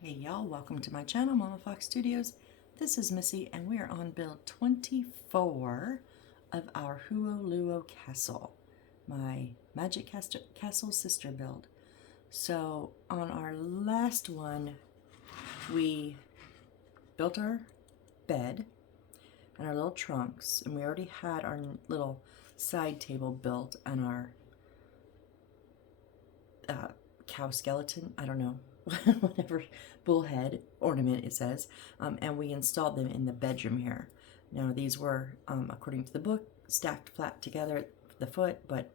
Hey y'all, welcome to my channel, Mama Fox Studios. This is Missy and we are on build 24 of our Huoluo Castle, my Magic Castle sister build. So on our last one, we built our bed and our little trunks, and we already had our little side table built and our cow skeleton, I don't know, whatever bullhead ornament it says, and we installed them in the bedroom here. Now these were, according to the book, stacked flat together at the foot, but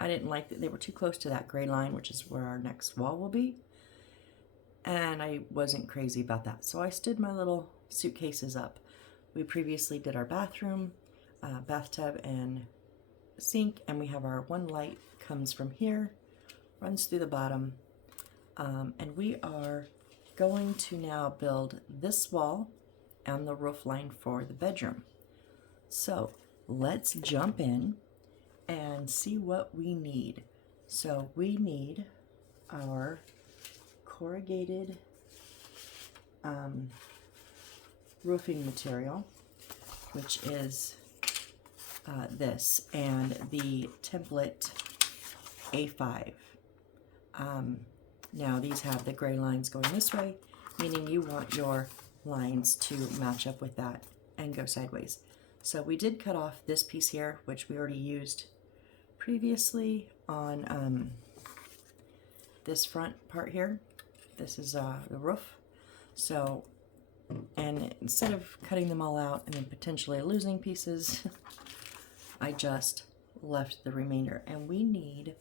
I didn't like that they were too close to that gray line, which is where our next wall will be, and I wasn't crazy about that, so I stood my little suitcases up. We previously did our bathroom, bathtub and sink, and we have our one light comes from here, runs through the bottom, and we are going to now build this wall and the roof line for the bedroom. So let's jump in and see what we need. So we need our corrugated roofing material, which is this, and the template A5. Now these have the gray lines going this way, meaning you want your lines to match up with that and go sideways. So we did cut off this piece here, which we already used previously on this front part here. This is the roof. So, and instead of cutting them all out and then potentially losing pieces, I just left the remainder. And we need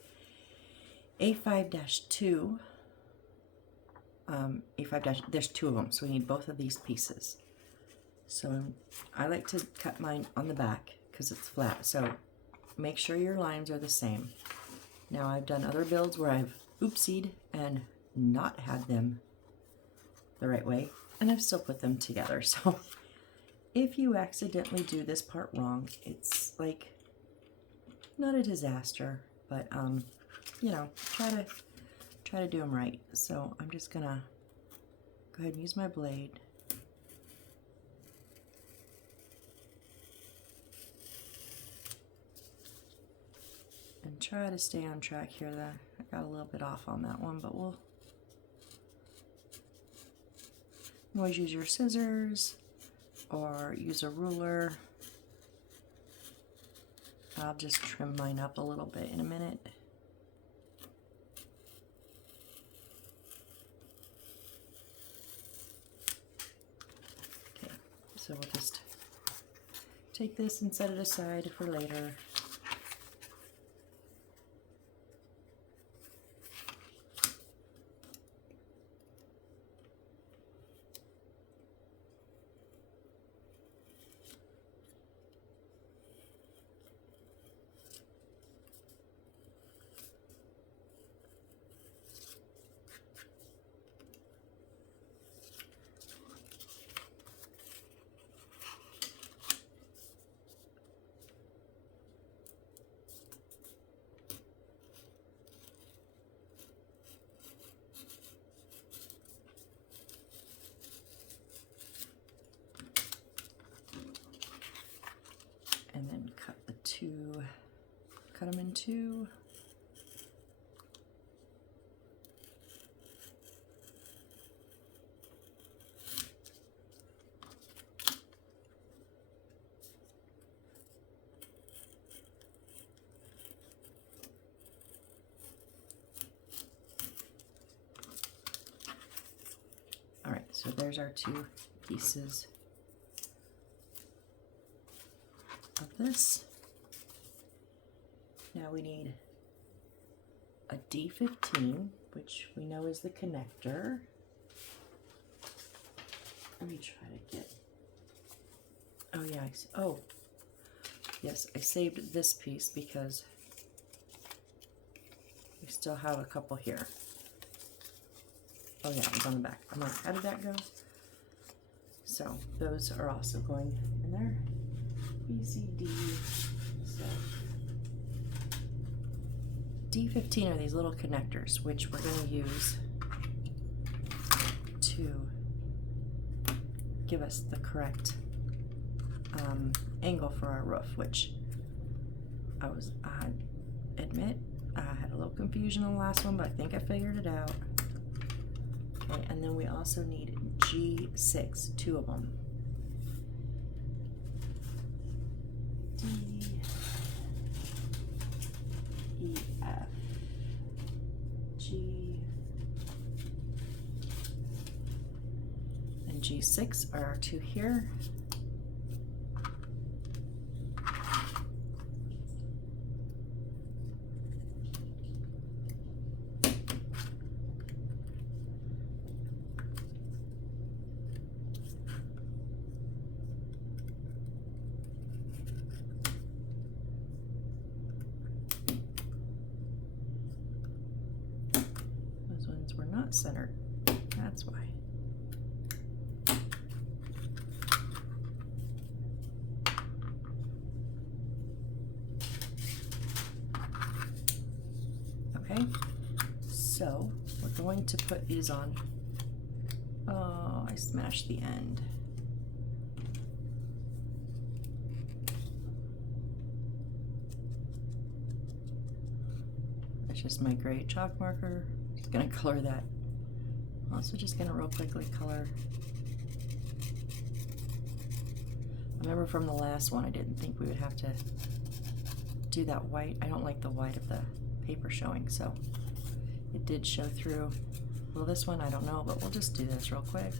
A5-2, there's two of them, so we need both of these pieces. So I like to cut mine on the back because it's flat, so make sure your lines are the same. Now I've done other builds where I've oopsied and not had them the right way, and I've still put them together. So if you accidentally do this part wrong, it's like not a disaster, but you know, try to do them right. So I'm just gonna go ahead and use my blade. And try to stay on track here. I got a little bit off on that one, but we'll always use your scissors or use a ruler. I'll just trim mine up a little bit in a minute. So we'll just take this and set it aside for later. And then cut them in two. All right, so there's our two pieces of this. Now we need a D15, which we know is the connector. Let me try to get, oh yeah, oh, yes, I saved this piece because we still have a couple here. Oh yeah, it was on the back. I'm like, how did that go? So those are also going in there. B, C, D. So D15 are these little connectors, which we're going to use give us the correct angle for our roof, which I admit I had a little confusion on the last one, but I think I figured it out. Okay, and then we also need G6, 2 of them. D, E, F, G, and G6 are our 2 here. Were not centered. That's why. Okay, so we're going to put these on. Oh, I smashed the end. That's just my gray chalk marker. Just gonna color that. Also just gonna real quickly color. I remember from the last one I didn't think we would have to do that white. I don't like the white of the paper showing, so it did show through. Well, this one I don't know, but we'll just do this real quick.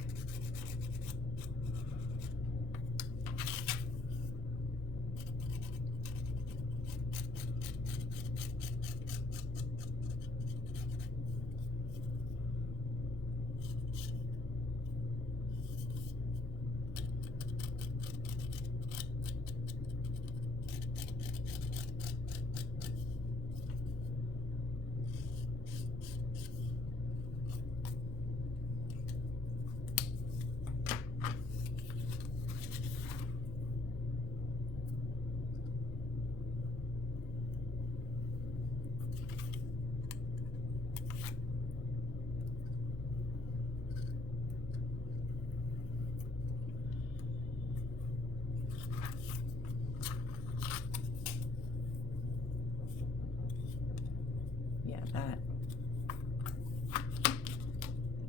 That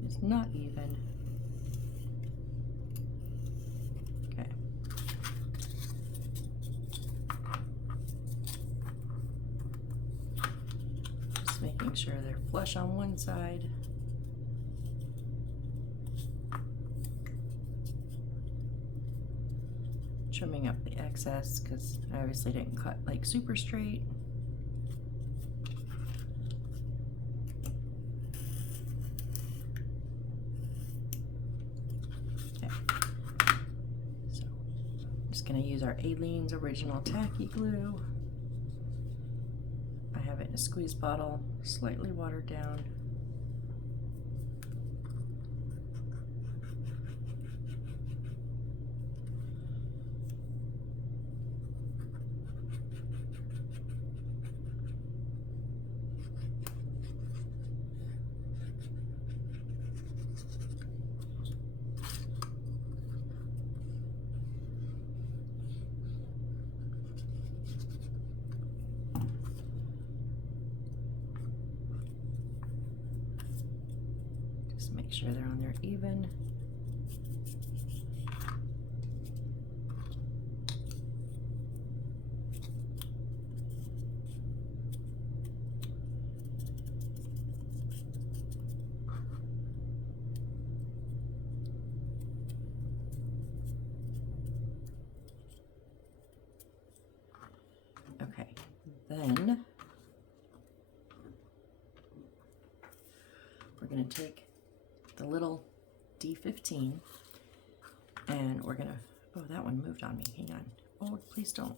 is not even. Okay. Just making sure they're flush on one side. Trimming up the excess because I obviously didn't cut like super straight. Going to use our Aleene's Original Tacky Glue. I have it in a squeeze bottle, slightly watered down. Make sure they're on there even. Okay, then we're going to take the little D15 and we're gonna, oh, that one moved on me, hang on. Oh, please don't.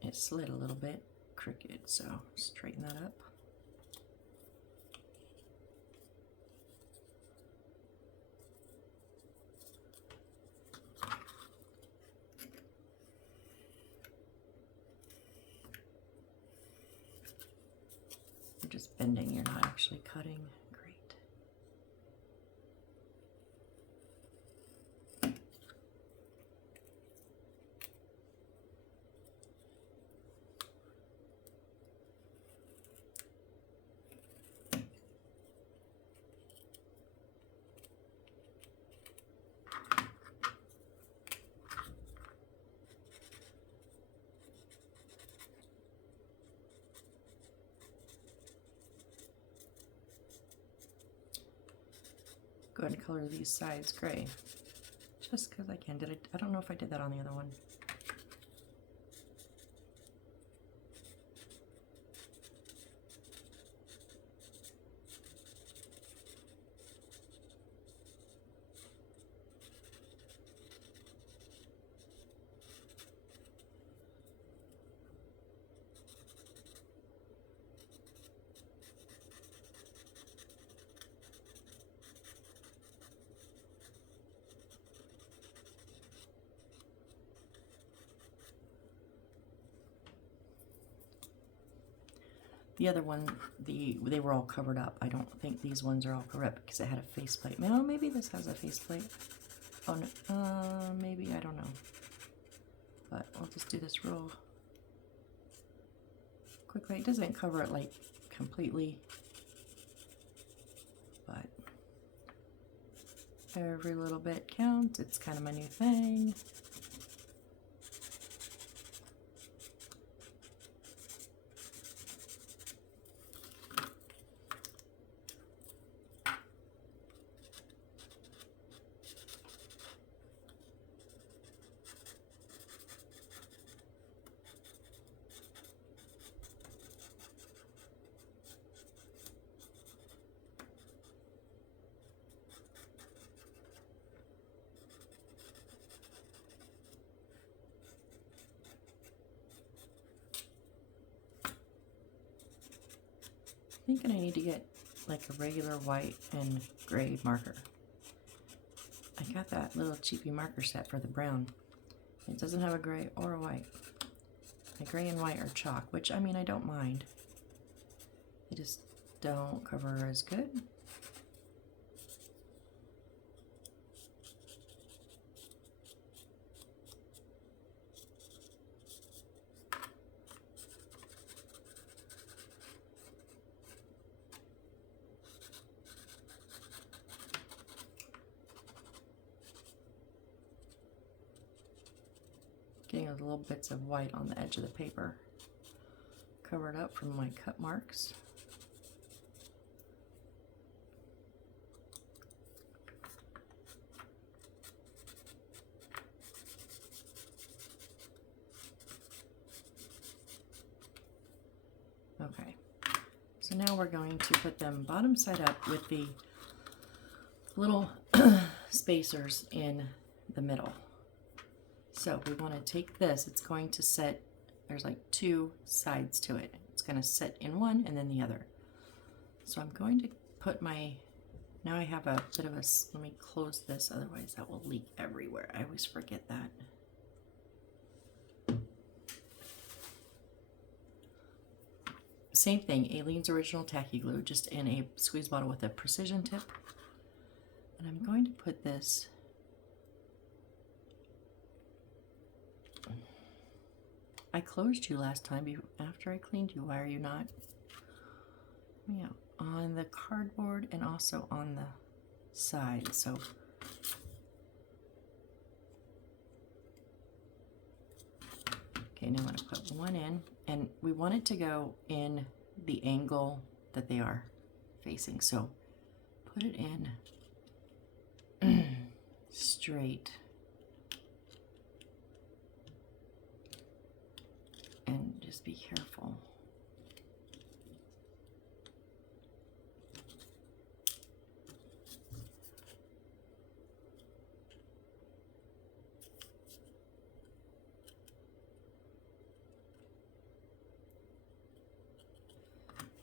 It slid a little bit crooked, so straighten that up. Just bending, you're not actually cutting. Great. Go ahead and color these sides gray, just because I can. I don't know if I did that on the other one. The other one, they were all covered up. I don't think these ones are all covered up because it had a faceplate. No, maybe this has a faceplate. Oh no, maybe, I don't know. But I'll just do this real quickly. It doesn't cover it like completely, but every little bit counts. It's kind of my new thing. Thinking I need to get like a regular white and gray marker. I got that little cheapy marker set for the brown. It doesn't have a gray or a white. The gray and white are chalk, which I mean I don't mind. They just don't cover as good. Getting those little bits of white on the edge of the paper. Cover it up from my cut marks. Okay, so now we're going to put them bottom side up with the little spacers in the middle. So we want to take this, it's going to set, there's like two sides to it. It's going to sit in one and then the other. So I'm going to put my, now I have a bit of a, let me close this, otherwise that will leak everywhere. I always forget that. Same thing, Aleene's Original Tacky Glue, just in a squeeze bottle with a precision tip. And I'm going to put this I closed you last time after I cleaned you. Why are you not? Yeah, on the cardboard and also on the side. So okay, now I'm going to put one in, and we want it to go in the angle that they are facing. So put it in straight. And just be careful.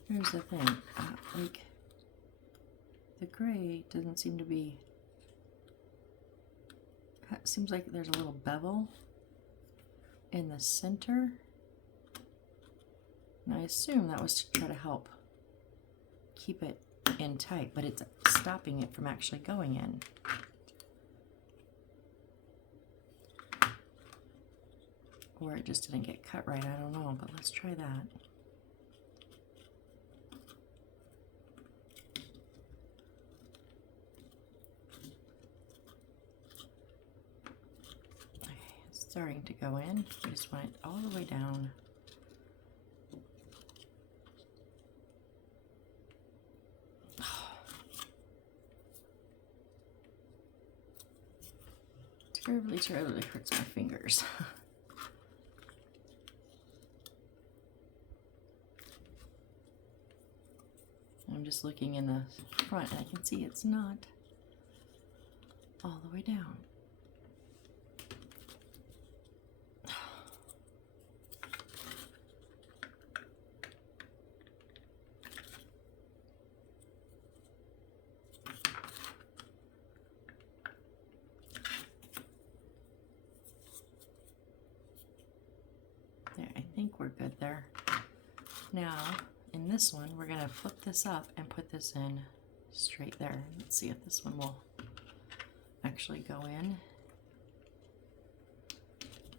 Here's the thing, like the gray doesn't seem to be, it seems like there's a little bevel in the center. And I assume that was to try to help keep it in tight, but it's stopping it from actually going in. Or it just didn't get cut right, I don't know, but let's try that. Okay, it's starting to go in. We just want it all the way down. Terribly, terribly hurts my fingers. I'm just looking in the front and I can see it's not all the way down. There, I think we're good there. Now, in this one, we're gonna flip this up and put this in straight there. Let's see if this one will actually go in.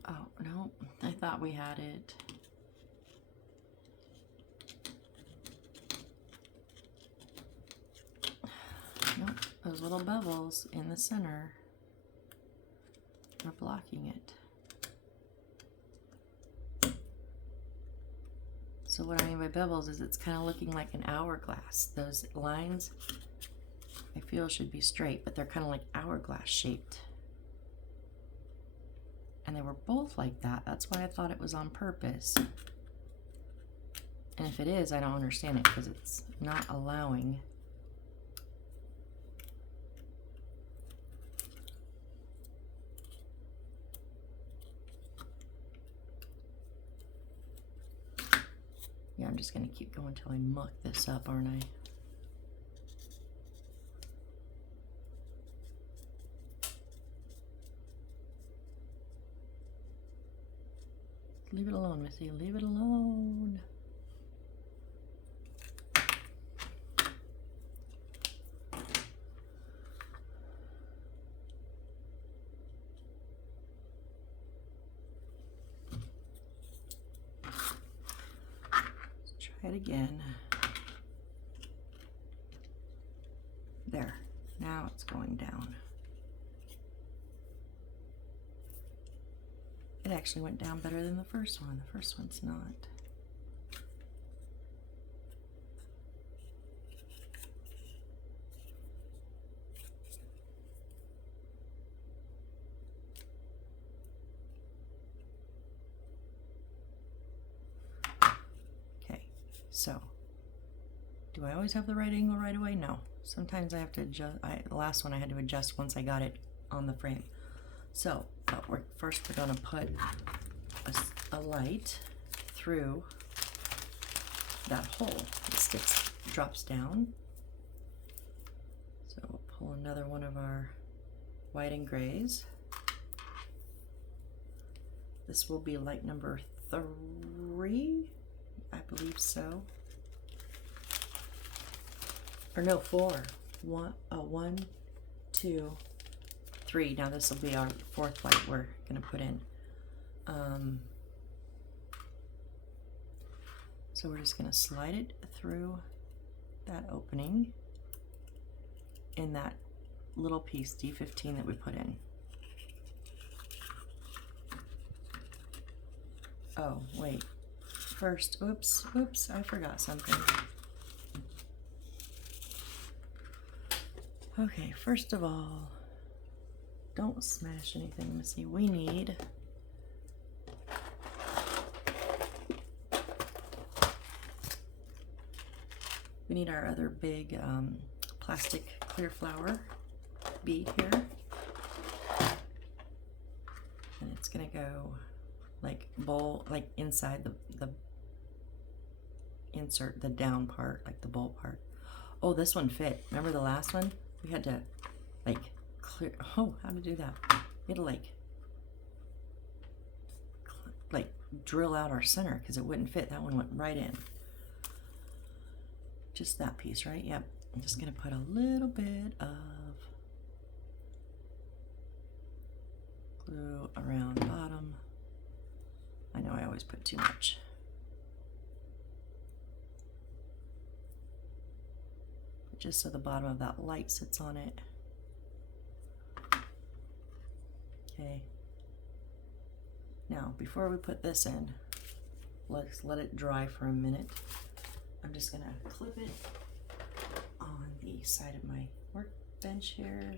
Oh, no, I thought we had it. Nope, those little bevels in the center are blocking it. So what I mean by bevels is it's kind of looking like an hourglass. Those lines, I feel, should be straight, but they're kind of like hourglass shaped. And they were both like that. That's why I thought it was on purpose. And if it is, I don't understand it because it's not allowing. Yeah, I'm just going to keep going till I muck this up, aren't I? Leave it alone, Missy. Leave it alone. Try it again. There. Now it's going down. It actually went down better than the first one. The first one's not. Okay, so do I always have the right angle right away? No. Sometimes I have to adjust. The last one I had to adjust once I got it on the frame. So, but first we're going to put a light through that hole. It drops down. So we'll pull another one of our white and grays. This will be light number 3, I believe so. Or no, 4. 1, 2, 3. Now this will be our 4th light we're going to put in. So we're just going to slide it through that opening in that little piece D15 that we put in. Oh, wait. First, oops, I forgot something. Okay, first of all, don't smash anything, Missy. We need our other big plastic clear flower bead here. And it's gonna go like inside the insert, the down part, like the bowl part. Oh, this one fit. Remember the last one? We had to like clear, oh, how to do that? We had to like drill out our center because it wouldn't fit. That one went right in. just that piece, right? Yep. I'm just going to put a little bit of glue around the bottom. I know I always put too much. But just so the bottom of that light sits on it. Okay. Now, before we put this in, let's let it dry for a minute. I'm just gonna clip it on the side of my workbench here.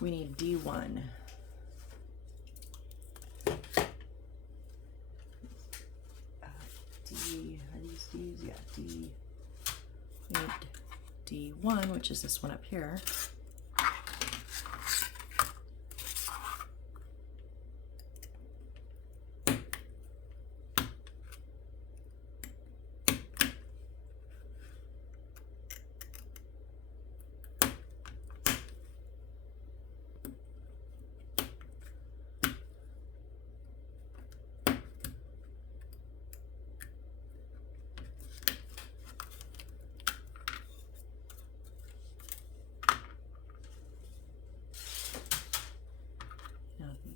We need D1. D, are these D's? Yeah, D. We need D1, which is this one up here.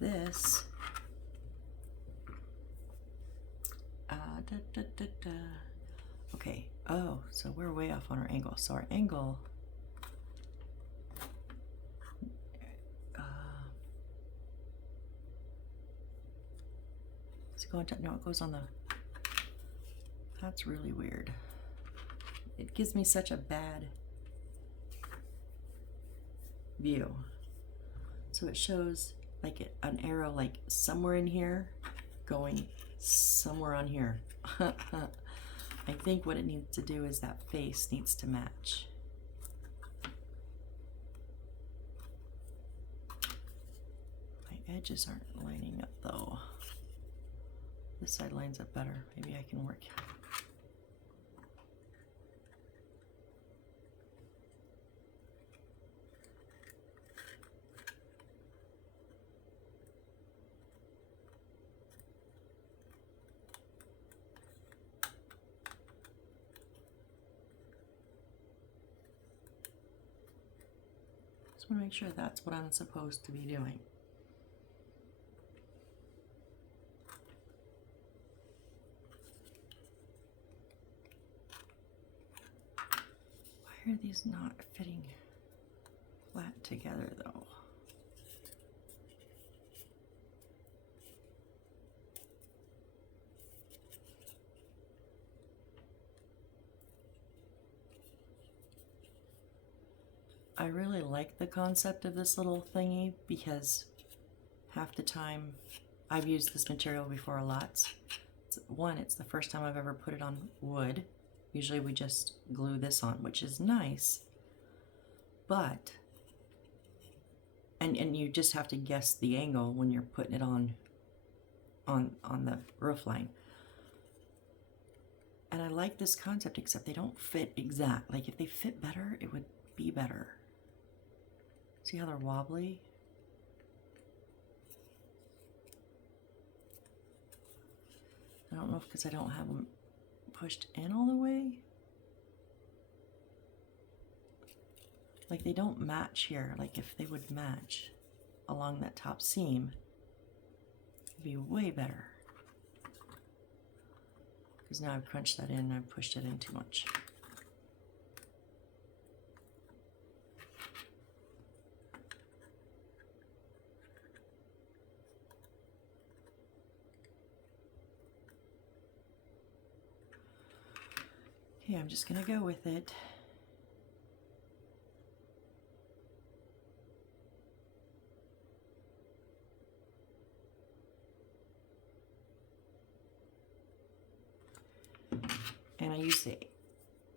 This okay, oh, so we're way off on our angle. So our angle is going to, no, it goes on the, that's really weird. It gives me such a bad view. So it shows like an arrow like somewhere in here going somewhere on here. I think what it needs to do is that face needs to match. My edges aren't lining up though. This side lines up better. Maybe I can work. Just want to make sure that's what I'm supposed to be doing. Why are these not fitting flat together though? I really like the concept of this little thingy because half the time I've used this material before a lot. It's the first time I've ever put it on wood. Usually we just glue this on, which is nice, but, and you just have to guess the angle when you're putting it on the roof line. And I like this concept, except they don't fit exact. Like if they fit better, it would be better. See how they're wobbly? I don't know if because I don't have them pushed in all the way. Like they don't match here. Like if they would match along that top seam, it'd be way better. Because now I've crunched that in and I've pushed it in too much. Okay, I'm just gonna go with it. And I use the,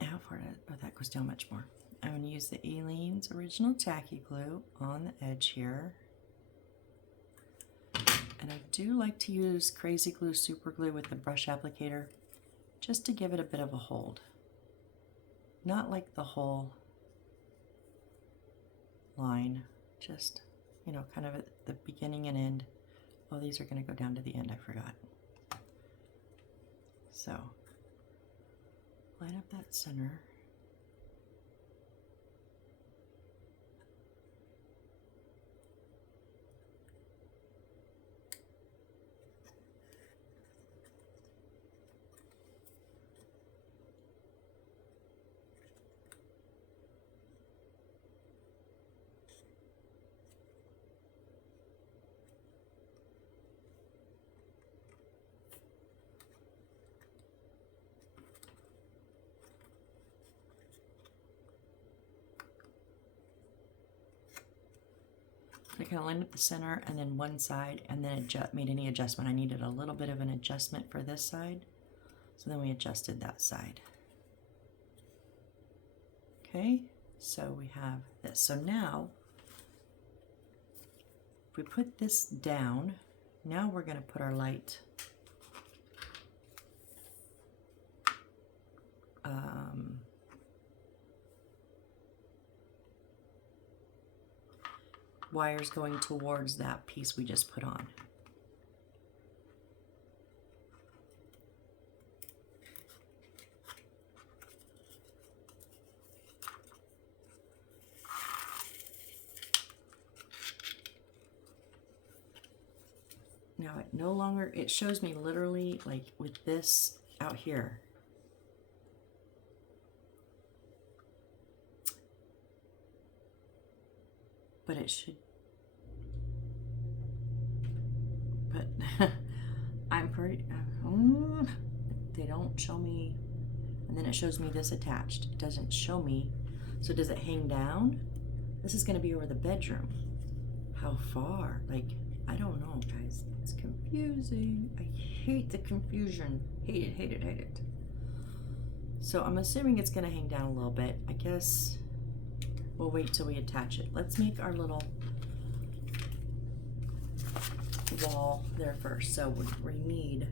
how far did, oh, that goes down much more. I'm gonna use the Aleene's Original Tacky Glue on the edge here. And I do like to use Crazy Glue Super Glue with the brush applicator just to give it a bit of a hold. Not like the whole line, just, you know, kind of at the beginning and end Oh, these are going to go down to the end. I forgot. So line up that center. I kind of lined up the center and then one side, and then made any adjustment. I needed a little bit of an adjustment for this side, so then we adjusted that side. Okay, so we have this. So now, if we put this down, now we're going to put our light wires going towards that piece we just put on. Now it no longer, it shows me literally like with this out here. But it should, but I'm pretty, they don't show me, and then it shows me this attached. It doesn't show me, so does it hang down? This is gonna be over the bedroom. How far? Like, I don't know, guys. It's confusing. I hate the confusion. Hate it, hate it, hate it. So I'm assuming it's gonna hang down a little bit. I guess we'll wait till we attach it. Let's make our little wall there first. So we need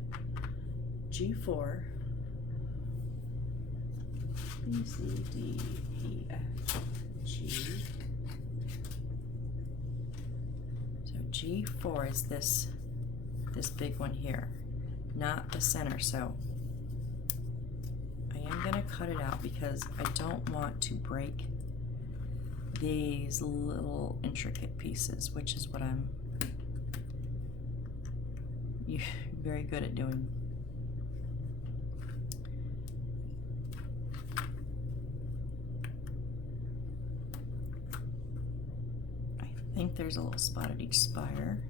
G4, B, C, D, E, F, G. So G4 is this big one here, not the center. So I am going to cut it out because I don't want to break these little intricate pieces, which is what I'm very good at doing. I think there's a little spot at each spire.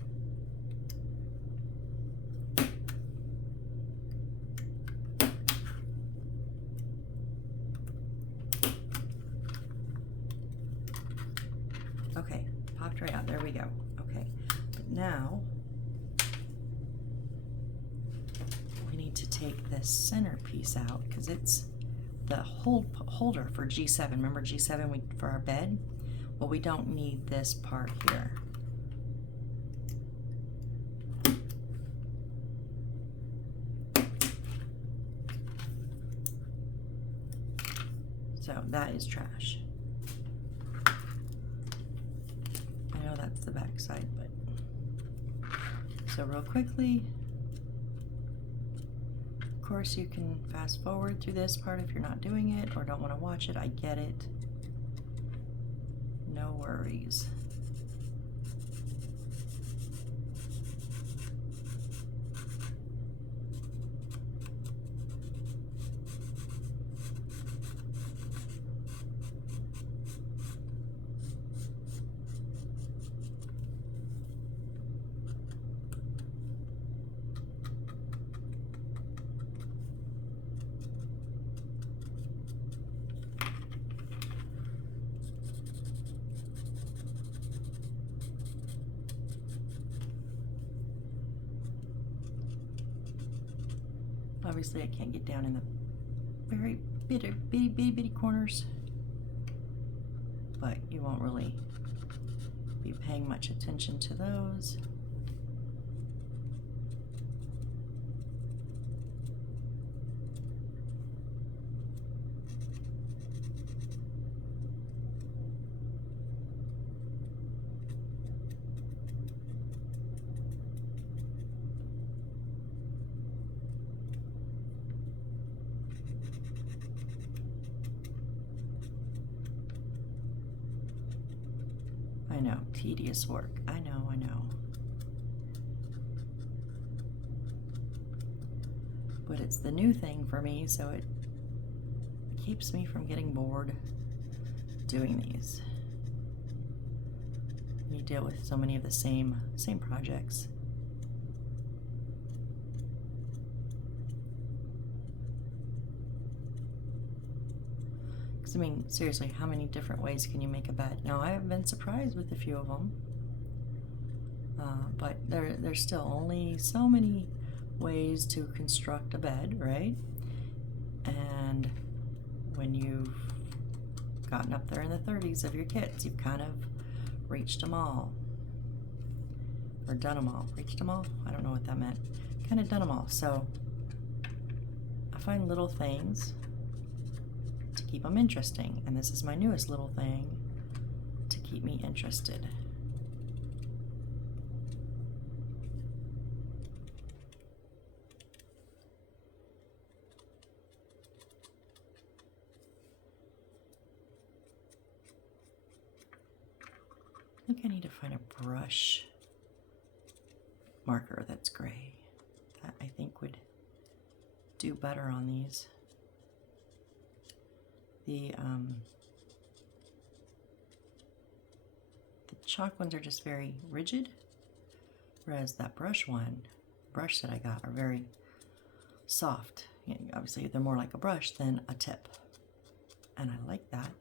Okay, popped right out. There we go. Okay, but now we need to take this center piece out because it's the holder for G7. Remember G7 for our bed? Well, we don't need this part here. So that is trash. I know that's the back side, but so real quickly, of course you can fast forward through this part if you're not doing it or don't want to watch it. I get it. No worries. Obviously I can't get down in the very bitty corners, but you won't really be paying much attention to those. know, tedious work. I know, I know. But it's the new thing for me, so it keeps me from getting bored doing these. You deal with so many of the same projects. Because I mean, seriously, how many different ways can you make a bed? Now, I have been surprised with a few of them, but there's still only so many ways to construct a bed, right? And when you've gotten up there in the 30s of your kids, you've kind of reached them all, or done them all. Reached them all? I don't know what that meant. Kind of done them all. So I find little things to keep them interesting, and this is my newest little thing to keep me interested. I think I need to find a brush marker that's gray. That I think would do better on these. The chalk ones are just very rigid, whereas that brush that I got are very soft. Obviously, they're more like a brush than a tip, and I like that.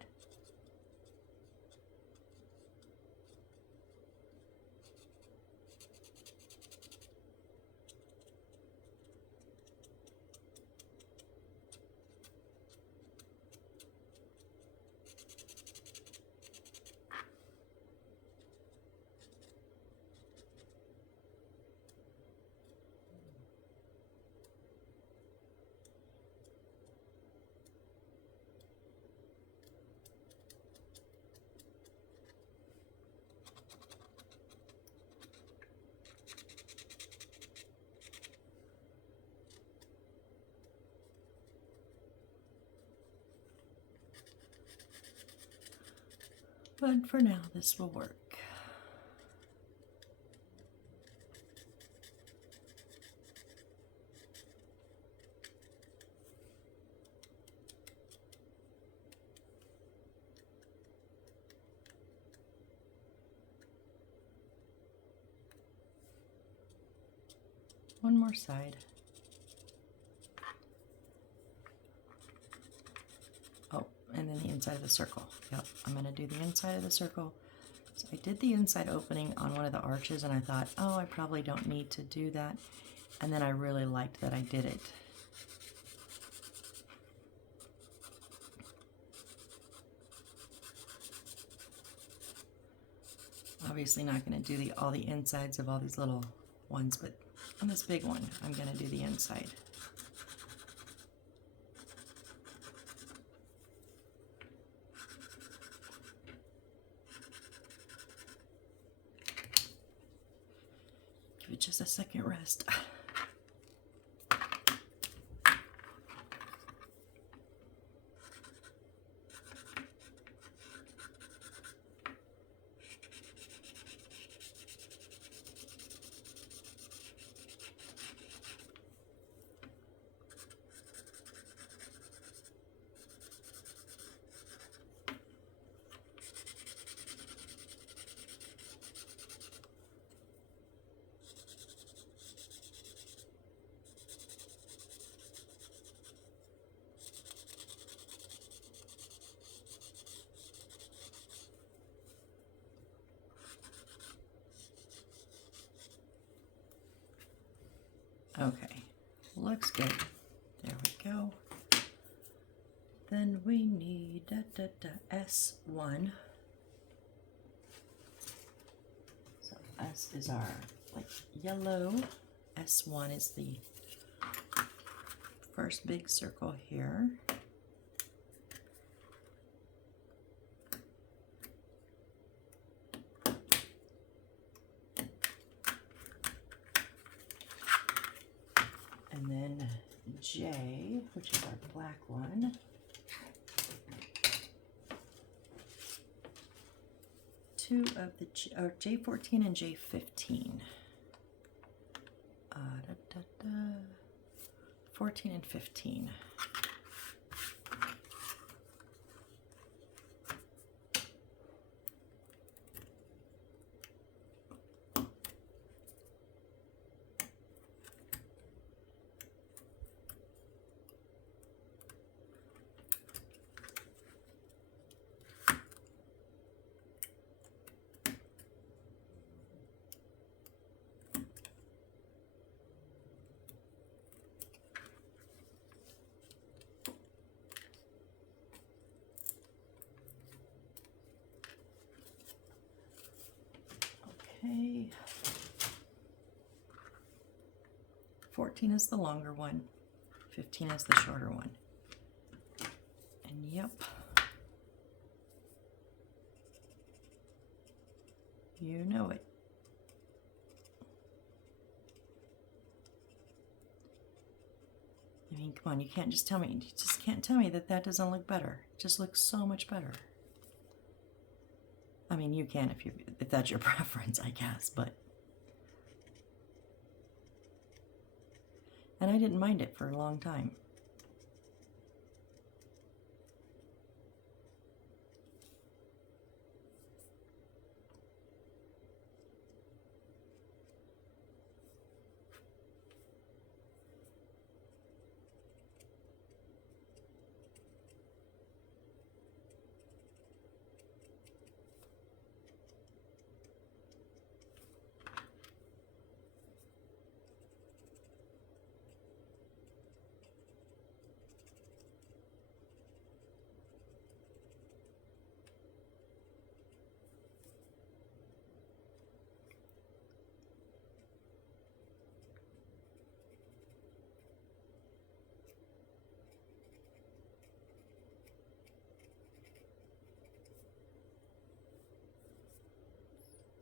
But for now, this will work. One more side. Oh, and then the inside of the circle. Yep, I'm going to do the inside of the circle. So I did the inside opening on one of the arches, and I thought, oh, I probably don't need to do that. And then I really liked that I did it. Obviously not going to do all the insides of all these little ones, but on this big one, I'm going to do the inside. Give it just a second rest. Okay, looks good. There we go. Then we need S1. So S is our like yellow. S1 is the first big circle here. And then J, which is our black one. 2 two of the J14 and J15. 14 and 15. Okay. 14 is the longer one. 15 is the shorter one. And yep. You know it. I mean, come on, you can't just tell me, you just can't tell me that that doesn't look better. It just looks so much better. I mean, you can if that's your preference, I guess, but. And I didn't mind it for a long time.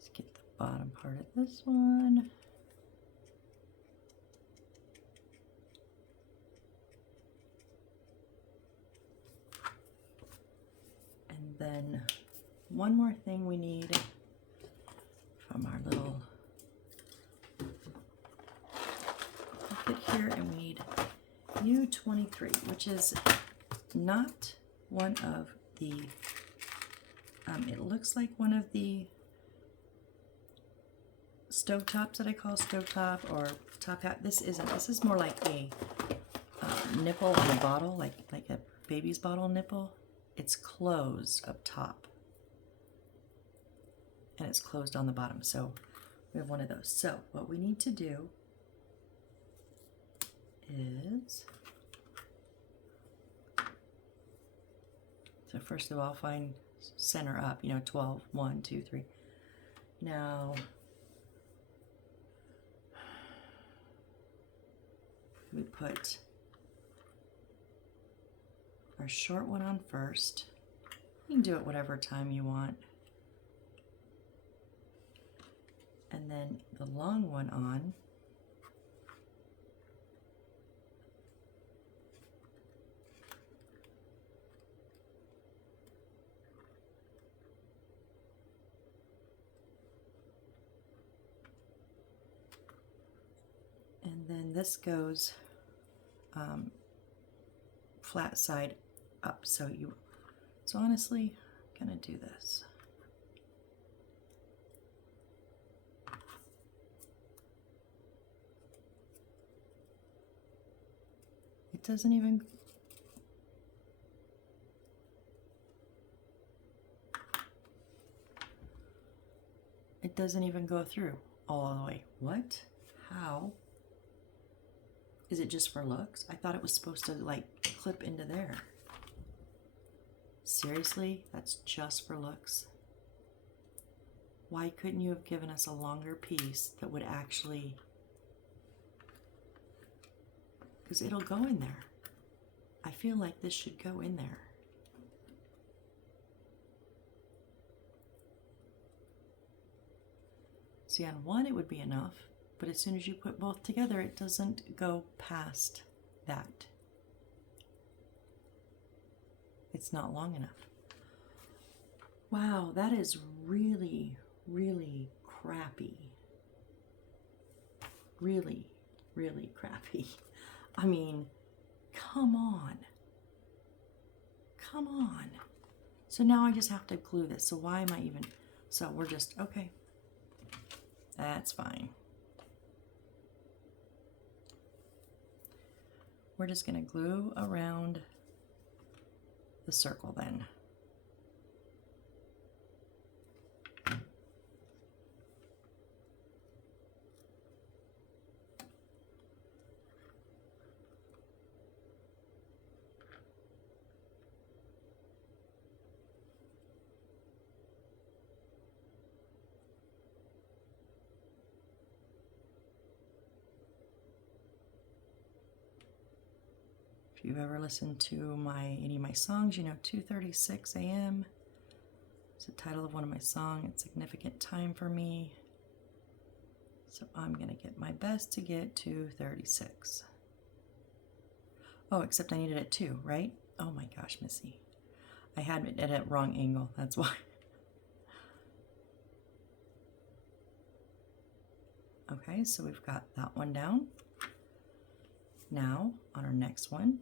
Let's get the bottom part of this one. And then one more thing we need from our little pocket here, and we need U23, which is not one of the, it looks like one of the stove tops that I call stove top or top hat. This isn't. This is more like a nipple on a bottle, like a baby's bottle nipple. It's closed up top and it's closed on the bottom. So we have one of those. So what we need to do is, so first of all, find center up, you know, 12, 1, 2, 3. Now, we put our short one on first. You can do it whatever time you want. And then the long one on. And then this goes flat side up. So honestly, I'm gonna do this. It doesn't even, go through all the way. What? How? Is it just for looks? I thought it was supposed to like clip into there. Seriously? That's just for looks? Why couldn't you have given us a longer piece that would actually, because it'll go in there. I feel like this should go in there. See, on one it would be enough, but as soon as you put both together, it doesn't go past that. It's not long enough. Wow, that is really, really crappy. Really, really crappy. I mean, come on. Come on. So now I just have to glue this. So why am I even... So we're just... Okay. That's fine. We're just going to glue around the circle then. If you've ever listened to any of my songs, you know 2:36 a.m. It's the title of one of my songs. It's significant time for me. So I'm going to get my best to get 2:36. Oh, except I needed it 2, right? Oh my gosh, Missy. I had it at a wrong angle, that's why. Okay, so we've got that one down. Now, on our next one,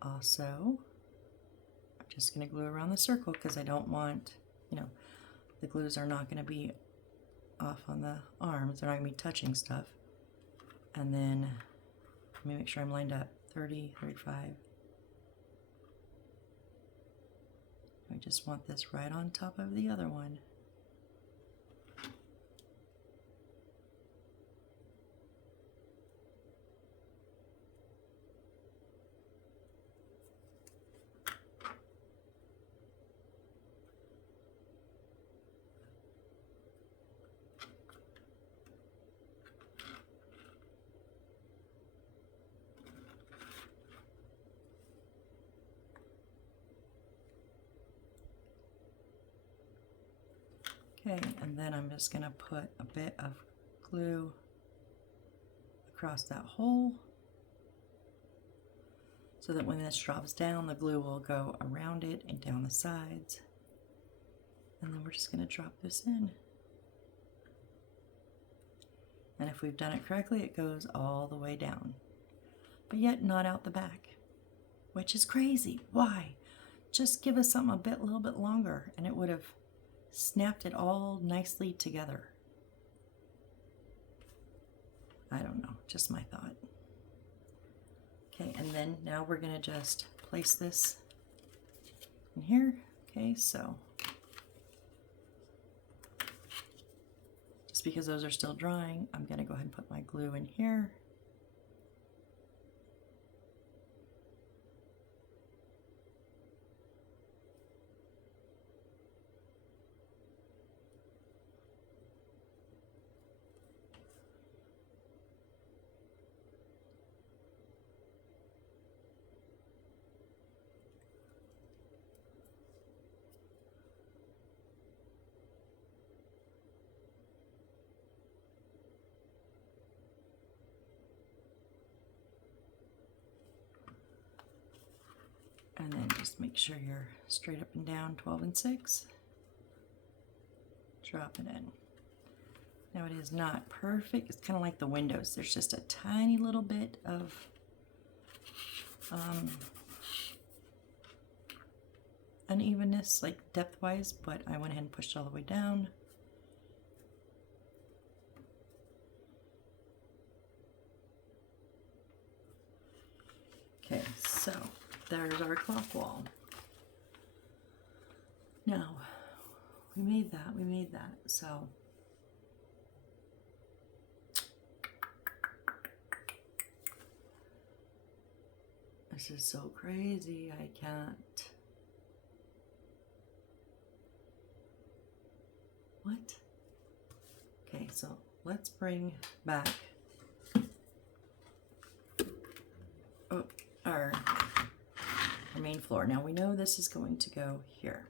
also, I'm just going to glue around the circle because I don't want, the glues are not going to be off on the arms. They're not going to be touching stuff. And then, let me make sure I'm lined up. 30, 35. I just want this right on top of the other one. Okay, and then I'm just going to put a bit of glue across that hole so that when this drops down, the glue will go around it and down the sides. And then we're just going to drop this in. And if we've done it correctly, it goes all the way down, but yet not out the back, which is crazy. Why? Just give us something a little bit longer and it would have snapped it all nicely together. I don't know, just my thought. Okay, and then now we're going to just place this in here. Okay, so just because those are still drying, I'm going to go ahead and put my glue in here. And then just make sure you're straight up and down 12 and 6. Drop it in. Now it is not perfect. It's kind of like the windows. There's just a tiny little bit of unevenness, like depth-wise, but I went ahead and pushed all the way down. Okay, so there's our clock wall. Now, we made that, so this is so crazy, I can't. What? Okay, so let's bring back our main floor. Now we know this is going to go here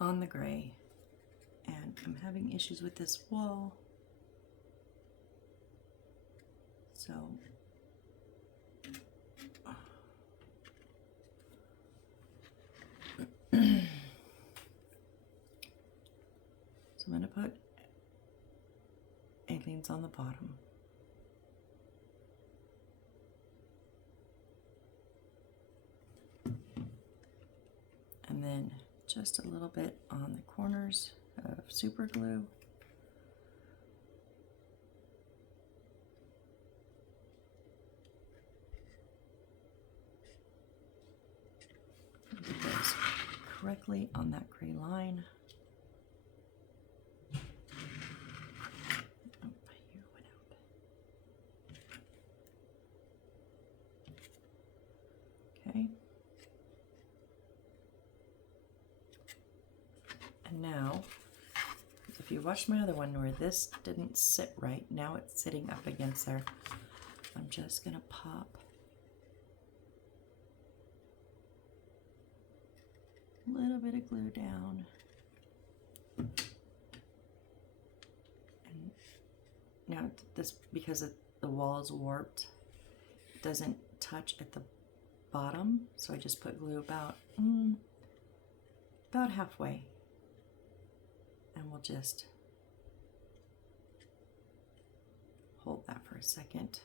on the gray, and I'm having issues with this wall, so So I'm going to put aliens on the bottom. And then just a little bit on the corners of super glue. Get those correctly on that gray line. Oh, you went out. Okay. And now, if you watched my other one where this didn't sit right, now it's sitting up against there. I'm just gonna pop a little bit of glue down. And now this, because the wall is warped, it doesn't touch at the bottom, so I just put glue about halfway. And we'll just hold that for a second.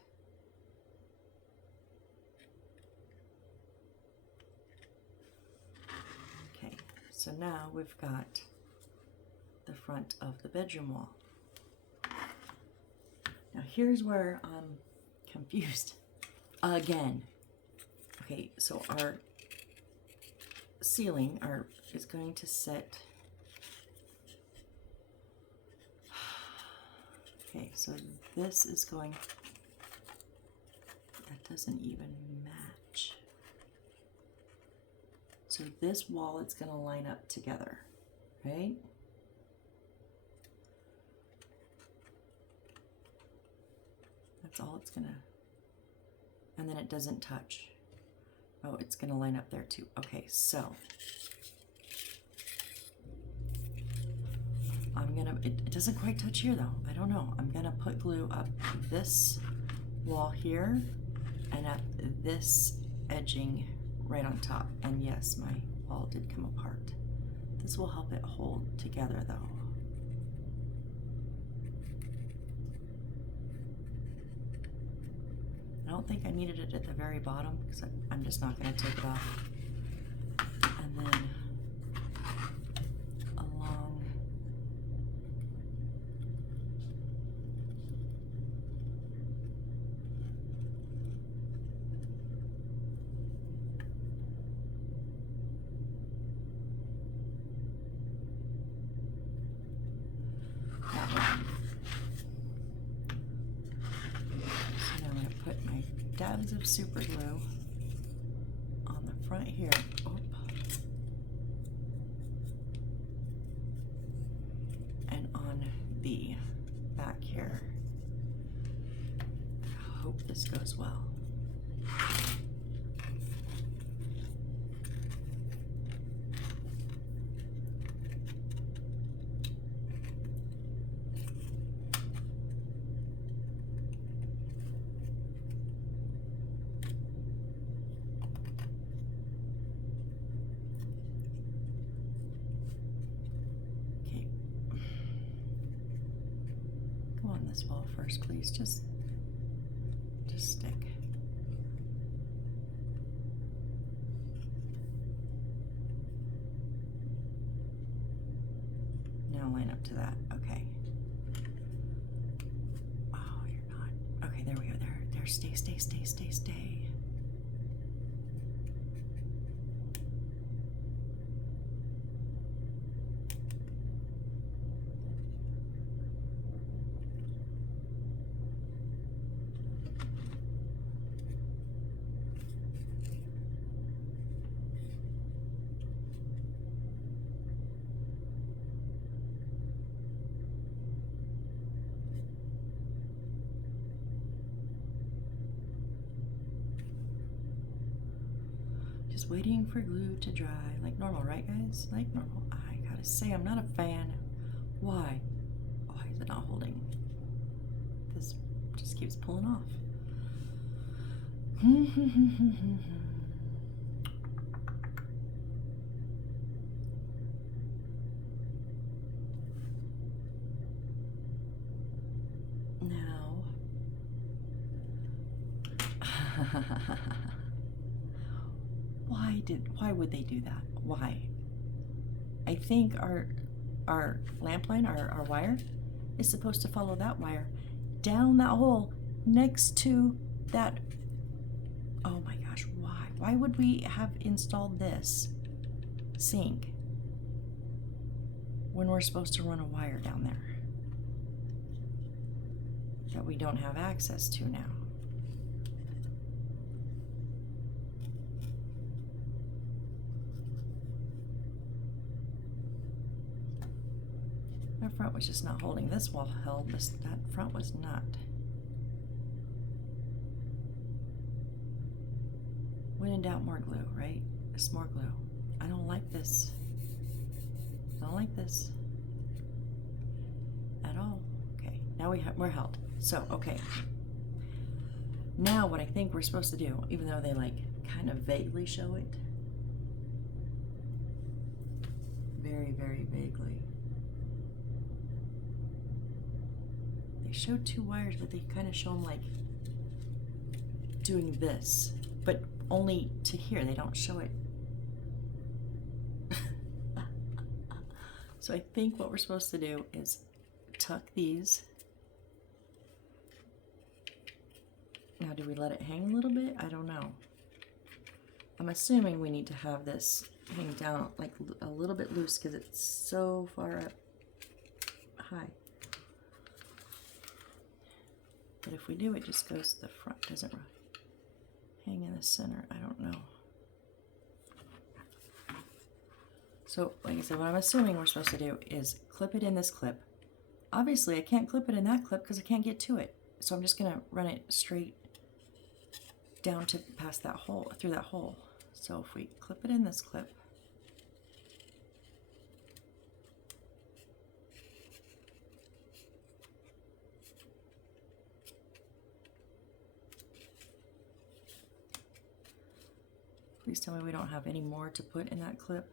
Okay, so now we've got the front of the bedroom wall. Now here's where I'm confused again. Okay, so our ceiling is going to sit. Okay, so this is going, that doesn't even match. So this wall, it's going to line up together, right? That's all it's going to, and then it doesn't touch. Oh, it's going to line up there too. Okay, so I'm gonna, it doesn't quite touch here though. I don't know. I'm gonna put glue up this wall here and at this edging right on top. And yes, my wall did come apart. This will help it hold together though. I don't think I needed it at the very bottom because I'm just not gonna take it off. And then along that one. So now I'm gonna put my dabs of super glue on the front here. Oh. And on the back here. I hope this goes well. This wall first, please. Just stick. Now line up to that. Okay. Oh, you're not. Okay, there we go. There. Stay. Just waiting for glue to dry, like normal, right guys? Like normal. I gotta say, I'm not a fan. Why? Why is it not holding? This just keeps pulling off. Now, why would they do that? Why? I think our lamp line, our wire, is supposed to follow that wire down that hole next to that. Oh my gosh, why? Why would we have installed this sink when we're supposed to run a wire down there that we don't have access to now? That front was just not holding. This wall held. That front was not. When in doubt, more glue, right? It's more glue. I don't like this. I don't like this at all. Okay, now we're held. So, okay. Now what I think we're supposed to do, even though they like kind of vaguely show it, very, very vaguely. They show two wires, but they kind of show them like doing this, but only to here. They don't show it. So I think what we're supposed to do is tuck these. Now, do we let it hang a little bit? I don't know. I'm assuming we need to have this hang down like a little bit loose because it's so far up high. But if we do, it just goes to the front, doesn't really hang in the center. I don't know. So, like I said, what I'm assuming we're supposed to do is clip it in this clip. Obviously, I can't clip it in that clip because I can't get to it. So I'm just going to run it straight down to past that hole, through that hole. So if we clip it in this clip, please tell me we don't have any more to put in that clip.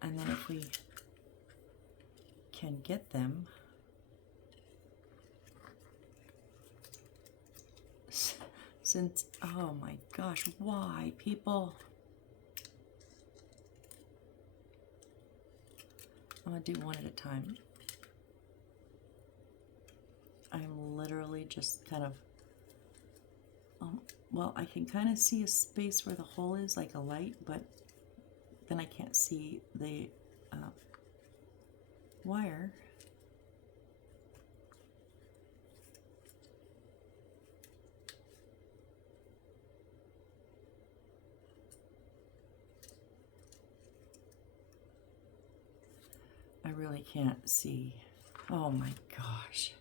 And then if we can get them, since, oh my gosh, why people? I'm gonna do one at a time. I'm literally just kind of, well, I can kind of see a space where the hole is, like a light, but then I can't see the wire. I really can't see. Oh my gosh.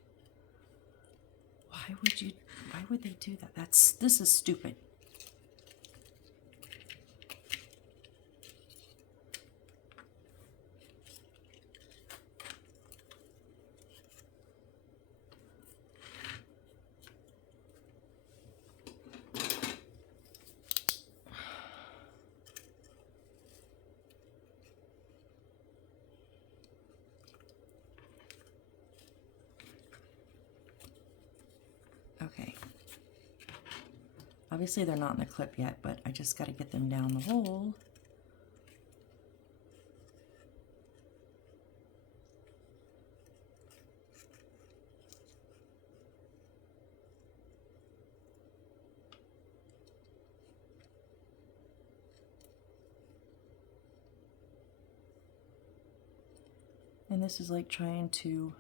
Why would they do that? This is stupid. Okay. Obviously they're not in the clip yet, but I just got to get them down the hole. And this is like trying to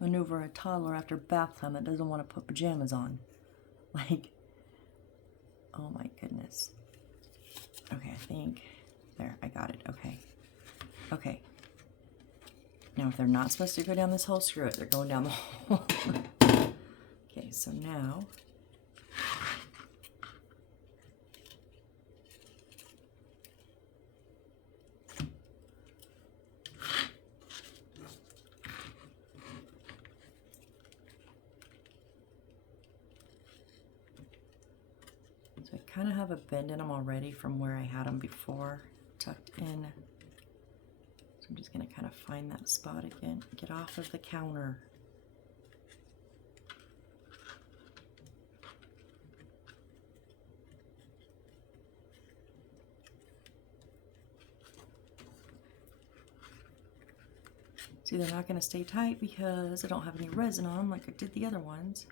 maneuver a toddler after bath time that doesn't want to put pajamas on. Like, oh my goodness. Okay, I think, there, I got it, okay. Okay. Now if they're not supposed to go down this hole, screw it, they're going down the hole. Okay, so now, so I kind of have a bend in them already from where I had them before, tucked in. So I'm just going to kind of find that spot again. Get off of the counter. See, they're not going to stay tight because I don't have any resin on them like I did the other ones.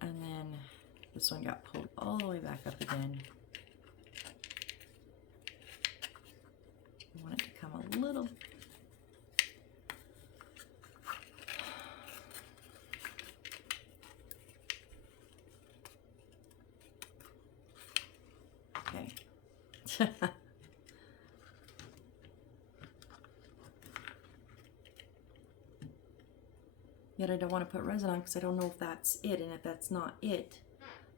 And then this one got pulled all the way back up again. I want it to come a little. Okay. Yet I don't want to put resin on because I don't know if that's it, and if that's not it,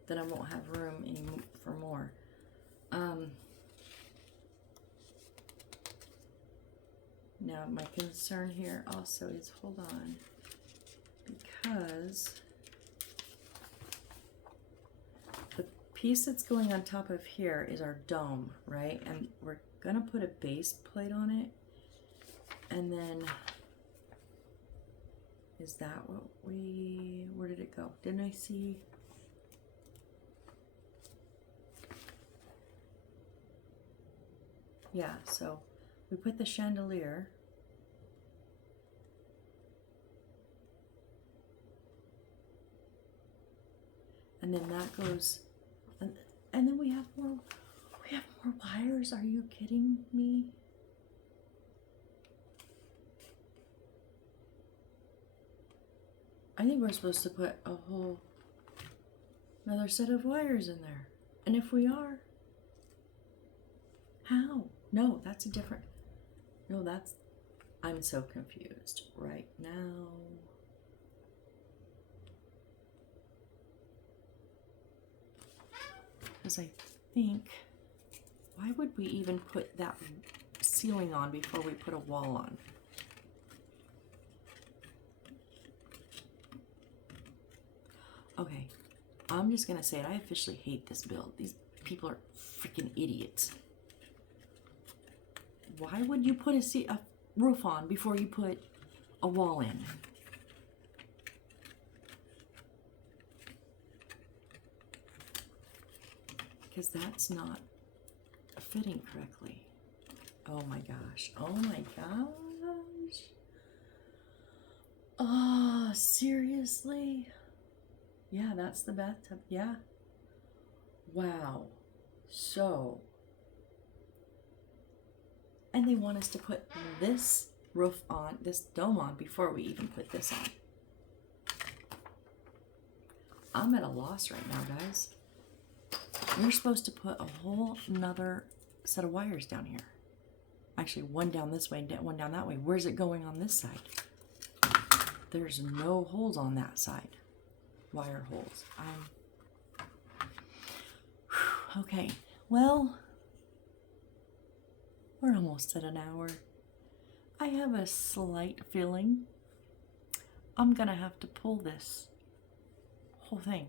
then I won't have room anymore for more. Now my concern here also is, hold on, because the piece that's going on top of here is our dome, right? And we're gonna put a base plate on it, and then is that what where did it go? Didn't I see? Yeah, so we put the chandelier. And then that goes, and then we have more wires. Are you kidding me? I think we're supposed to put a whole another set of wires in there. And if we are, how? No, that's a different, no, that's, I'm so confused right now. Because I think, why would we even put that ceiling on before we put a wall on? Okay, I'm just gonna say it. I officially hate this build. These people are freaking idiots. Why would you put a roof on before you put a wall in? Because that's not fitting correctly. Oh my gosh. Oh my gosh. Oh, seriously? Yeah, that's the bathtub. Yeah. Wow. So, and they want us to put this roof on, this dome on, before we even put this on. I'm at a loss right now, guys. You're supposed to put a whole nother set of wires down here. Actually, one down this way, one down that way. Where's it going on this side? There's no holes on that side. Wire holes. Okay, well, we're almost at an hour. I have a slight feeling I'm gonna have to pull this whole thing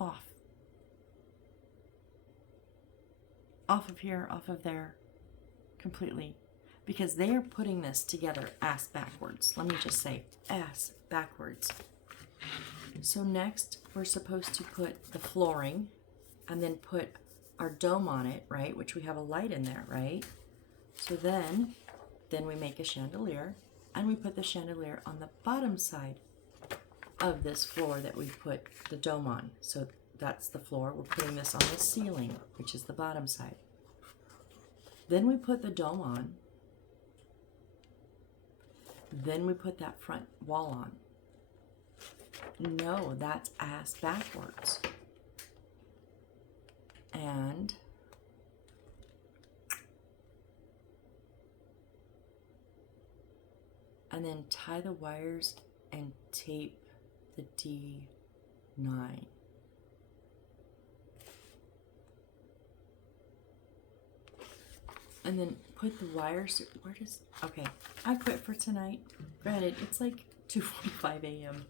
off. Off of here, off of there, completely. Because they are putting this together ass backwards. Let me just say, ass backwards. So next, we're supposed to put the flooring and then put our dome on it, right? Which we have a light in there, right? So then we make a chandelier, and we put the chandelier on the bottom side of this floor that we put the dome on. So that's the floor. We're putting this on the ceiling, which is the bottom side. Then we put the dome on. Then we put that front wall on. No, that's ass backwards. And then tie the wires and tape the D9. And then put the wires, okay, I quit for tonight. Granted, it's like 2:45 a.m.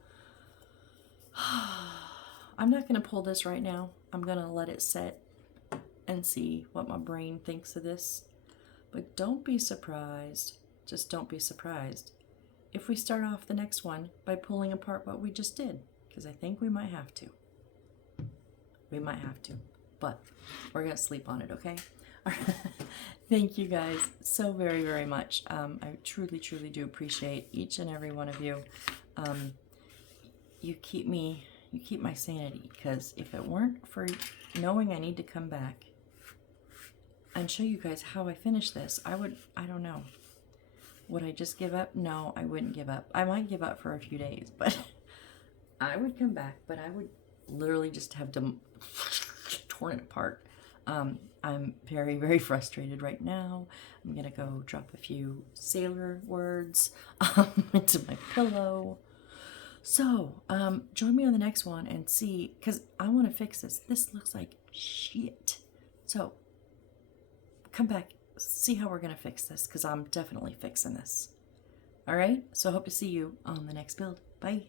I'm not gonna pull this right now. I'm gonna let it set and see what my brain thinks of this. But don't be surprised, just don't be surprised, if we start off the next one by pulling apart what we just did, because I think we might have to. We might have to, but we're going to sleep on it, okay? Thank you guys so very, very much. I truly, truly do appreciate each and every one of you. You keep my sanity, because if it weren't for knowing I need to come back and show you guys how I finish this, I don't know. Would I just give up? No, I wouldn't give up. I might give up for a few days, but I would come back, but I would literally just have to torn it apart. I'm very, very frustrated right now. I'm going to go drop a few sailor words into my pillow. So, join me on the next one and see, because I want to fix this. This looks like shit. So, come back, see how we're going to fix this, because I'm definitely fixing this. All right? So, I hope to see you on the next build. Bye.